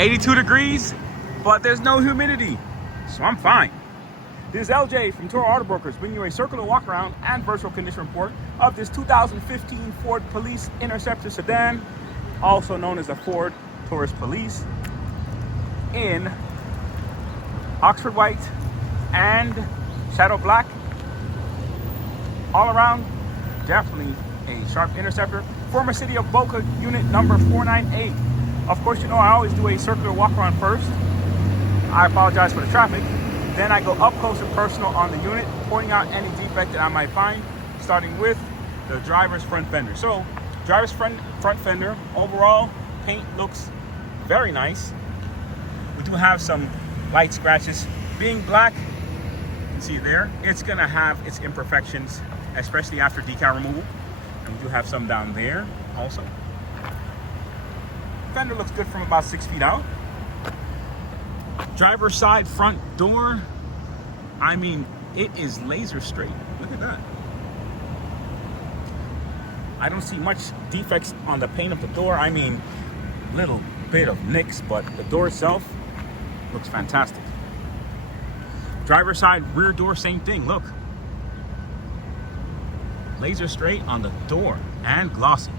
82 degrees, but there's no humidity, so I'm fine. This is LJ from Toro Auto Brokers, bringing you a circular walk around and virtual condition report of this 2015 Ford Police Interceptor sedan, also known as a Ford Taurus Police, in Oxford white and shadow black. All around, definitely a sharp Interceptor. Former city of Boca, unit number 498. Of course, you know I always do a circular walk around first. I apologize for the traffic. Then I go up close and personal on the unit, pointing out any defect that I might find, starting with the driver's front fender. So, driver's front fender, overall, paint looks very nice. We do have some light scratches. Being black, you can see there, it's gonna have its imperfections, especially after decal removal. And we do have some down there also. Fender looks good from about 6 feet out. Driver's side front door, I mean, it is laser straight. Look at that. I don't see much defects on the paint of the door. I mean, little bit of nicks, but the door itself looks fantastic. Driver's side rear door, same thing. Look, laser straight on the door and glossy.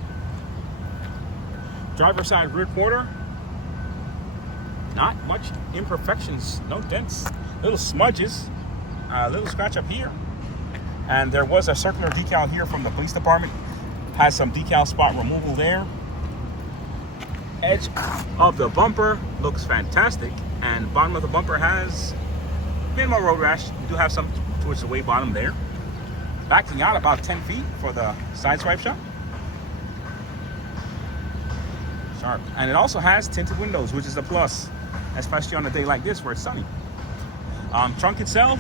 Driver's side rear quarter, not much imperfections, no dents, little smudges, a little scratch up here. And there was a circular decal here from the police department. Has some decal spot removal there. Edge of the bumper looks fantastic, and bottom of the bumper has minimal road rash. We do have some towards the way bottom there. Backing out about 10 feet for the side swipe shot. Sharp. And it also has tinted windows, which is a plus, especially on a day like this where it's sunny. Trunk itself,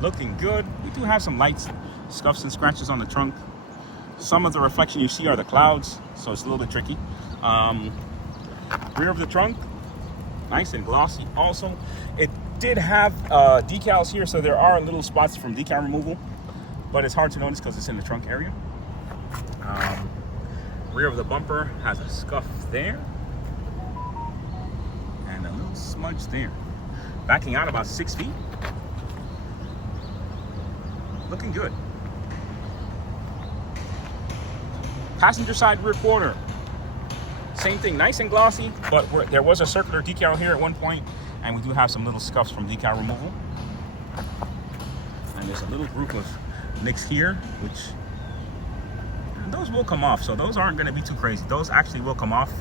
looking good. We do have some light scuffs and scratches on the trunk. Some of the reflection you see are the clouds, so it's a little bit tricky. Rear of the trunk, nice and glossy also. It did have decals here, so there are little spots from decal removal, but it's hard to notice because it's in the trunk area. Rear of the bumper has a scuff there and a little smudge there. Backing out about 6 feet, looking good. Passenger side rear quarter, same thing, nice and glossy, but there was a circular decal here at one point, and we do have some little scuffs from decal removal. And there's a little group of nicks here, which those will come off, so those aren't going to be too crazy. Those actually will come off.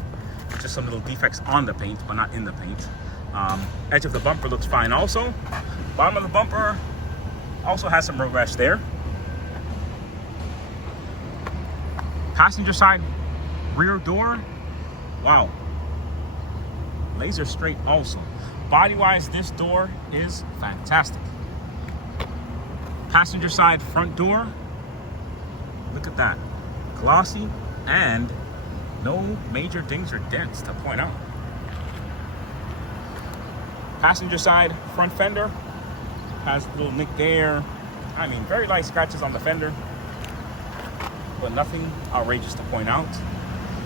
Just some little defects on the paint, but not in the paint. Edge of the bumper looks fine also. Bottom of the bumper also has some road rash there. Passenger side rear door, wow, laser straight also. Body wise, this door is fantastic. Passenger side front door, look at that, glossy and no major dings or dents to point out. Passenger side front fender has a little nick there. I mean, very light scratches on the fender, but nothing outrageous to point out.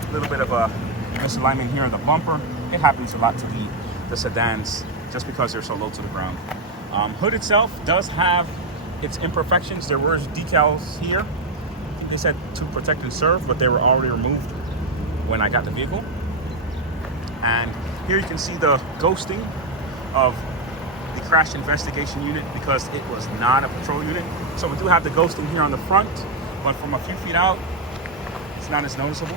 A little bit of a misalignment here on the bumper. It happens a lot to the sedans just because they're so low to the ground. Hood itself does have its imperfections. There were decals here. I think they said to protect and serve, but they were already removed when I got the vehicle. And here you can see the ghosting of the crash investigation unit because it was not a patrol unit. So we do have the ghosting here on the front, but from a few feet out, it's not as noticeable.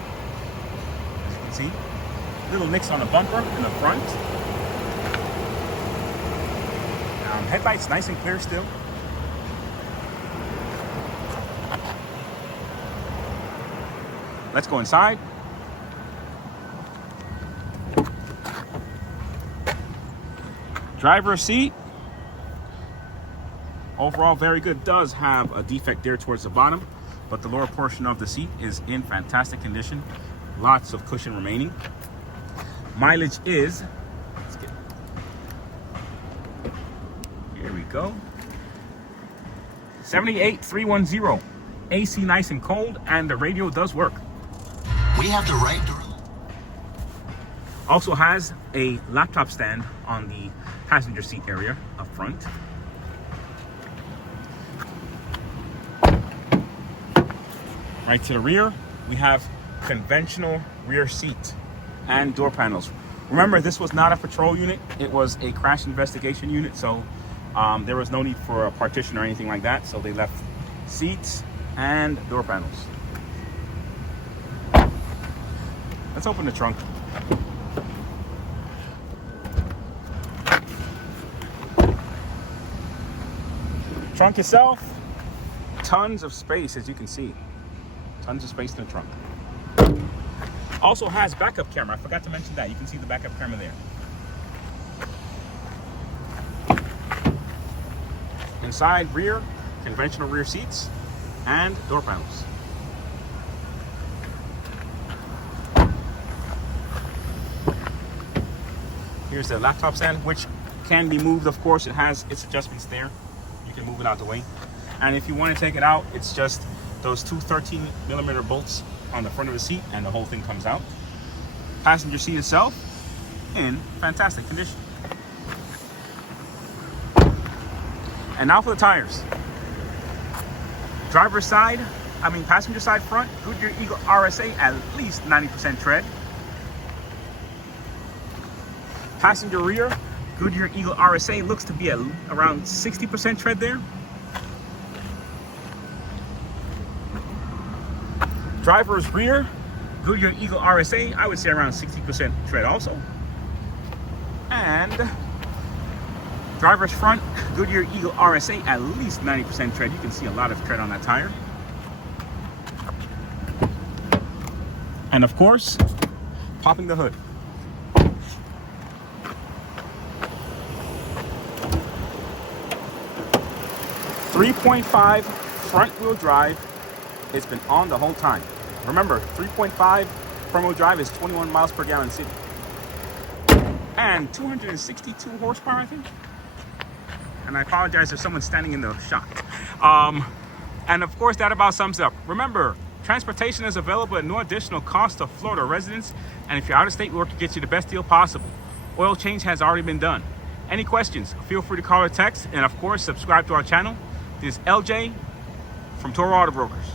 As you can see, little nicks on the bumper in the front. Headlights nice and clear still. Let's go inside. Driver's seat, overall very good. Does have a defect there towards the bottom, but the lower portion of the seat is in fantastic condition. Lots of cushion remaining. Mileage is, let's get, here we go, 78,310. AC nice and cold, and the radio does work. We have the right to... Also has a laptop stand on the passenger seat area up front. Right to the rear, we have conventional rear seat and door panels. Remember, this was not a patrol unit. It was a crash investigation unit, so there was no need for a partition or anything like that. So they left seats and door panels. Let's open the trunk. Trunk itself, tons of space, as you can see. Tons of space in the trunk. Also has backup camera. I forgot to mention that. You can see the backup camera there. Inside, rear, conventional rear seats and door panels. Here's the laptop stand, which can be moved, of course. It has its adjustments there. You can move it out the way. And if you want to take it out, it's just those two 13mm bolts on the front of the seat, and the whole thing comes out. Passenger seat itself in fantastic condition. And now for the tires. Driver's side, passenger side front, Goodyear Eagle RSA, at least 90% tread. Passenger rear, Goodyear Eagle RSA, looks to be at around 60% tread there. Driver's rear, Goodyear Eagle RSA, I would say around 60% tread also. And driver's front, Goodyear Eagle RSA, at least 90% tread. You can see a lot of tread on that tire. And of course, popping the hood. .5 front wheel drive. It's been on the whole time. Remember, 3.5 front wheel drive is 21 miles per gallon city. And 262 horsepower, I think. And I apologize if someone's standing in the shot. And of course, that about sums up. Remember, transportation is available at no additional cost to Florida residents. And if you're out of state, we work to get you the best deal possible. Oil change has already been done. Any questions, feel free to call or text. And of course, subscribe to our channel. This is LJ from Toro Auto Brokers.